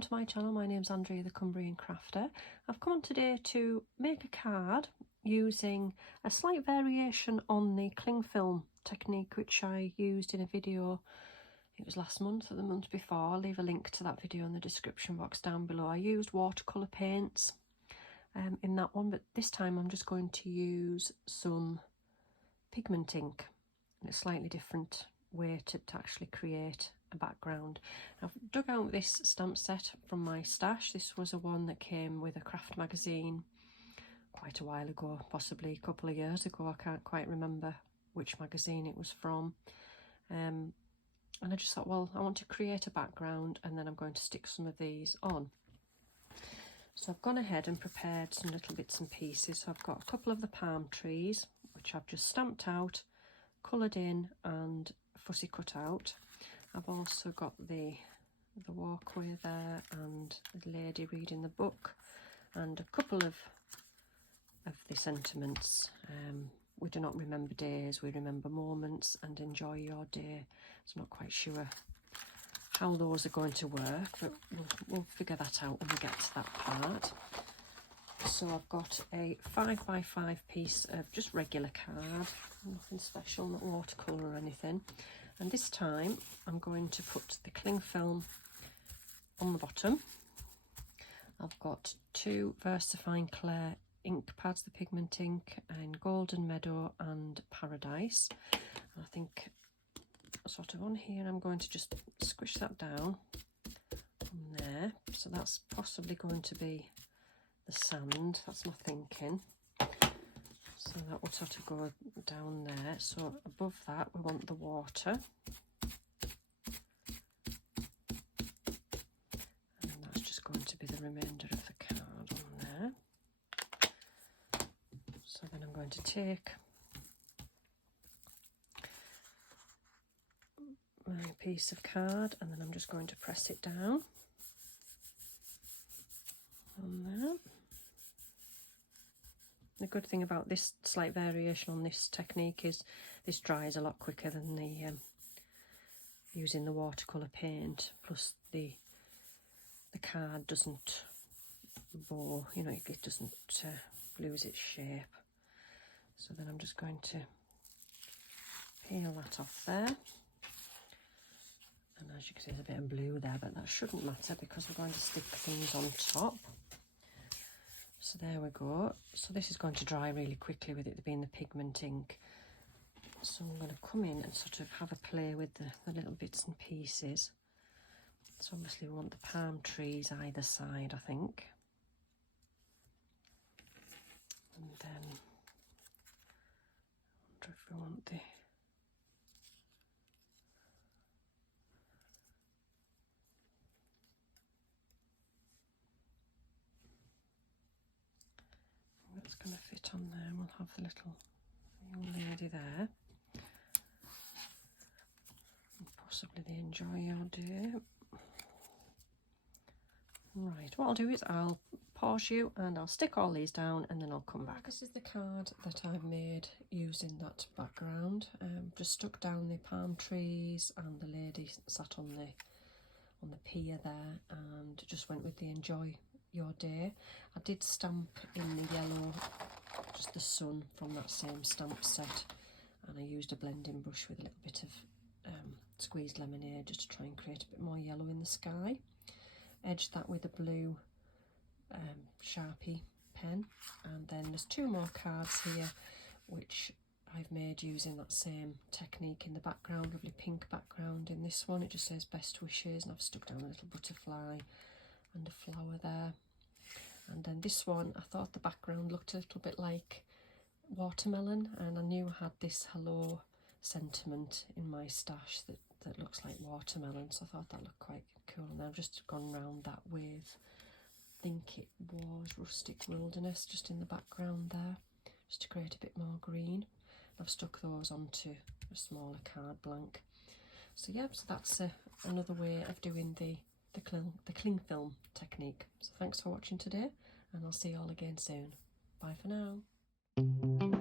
welcome to my channel. My name's Andrea the Cumbrian Crafter. I've come on today to make a card using a slight variation on the cling film technique which I used in a video. It was last month or the month before. I'll leave a link to that video in the description box down below. I used watercolour paints in that one, but this time I'm just going to use some pigment ink in a slightly different way to actually create a background. I've dug out this stamp set from my stash. This was a one that came with a craft magazine quite a while ago, possibly a couple of years ago. I can't quite remember which magazine it was from. And I just thought, well, I want to create a background and then I'm going to stick some of these on. So I've gone ahead and prepared some little bits and pieces. So I've got a couple of the palm trees, which I've just stamped out, coloured in and fussy cut out. I've also got the walkway there and the lady reading the book and a couple of the sentiments. We do not remember days, we remember moments, and enjoy your day. So I'm not quite sure how those are going to work, but we'll figure that out when we get to that part. So I've got a 5x5 piece of just regular card, nothing special, not watercolour or anything. And this time I'm going to put the cling film on the bottom. I've got two VersaFine Clair ink pads, the pigment ink, in Golden Meadow and Paradise. And I think sort of on here I'm going to just squish that down on there. So that's possibly going to be the sand, that's my thinking. So that will sort of go down there. So above that we want the water. And that's just going to be the remainder of the card on there. So then I'm going to take my piece of card and then I'm just going to press it down on there. The good thing about this slight variation on this technique is this dries a lot quicker than the using the watercolour paint, plus the card doesn't bow, you know, it doesn't lose its shape. So then I'm just going to peel that off there. And as you can see, there's a bit of blue there, but that shouldn't matter because we're going to stick things on top. So there we go. So this is going to dry really quickly with it being the pigment ink. So I'm going to come in and sort of have a play with the little bits and pieces. So obviously we want the palm trees either side, I think. And then I wonder if we want the that's going to fit on there, and we'll have the little young lady there. And possibly the enjoy your day. Right, what I'll do is I'll pause you and I'll stick all these down and then I'll come back. This is the card that I've made using that background. Just stuck down the palm trees and the lady sat on the pier there and just went with the enjoy your day. I did stamp in the yellow, just the sun from that same stamp set, and I used a blending brush with a little bit of squeezed lemonade just to try and create a bit more yellow in the sky. Edged that with a blue Sharpie pen, and then there's two more cards here which I've made using that same technique in the background, lovely pink background. In this one it just says best wishes and I've stuck down a little butterfly and a flower there. And then this one, I thought the background looked a little bit like watermelon, and I knew I had this hello sentiment in my stash that looks like watermelon, so I thought that looked quite cool. And I've just gone round that with, I think it was Rustic Wilderness just in the background there, just to create a bit more green. I've stuck those onto a smaller card blank. So yeah, so that's another way of doing the cling film technique. So thanks for watching today, and I'll see you all again soon. Bye for now.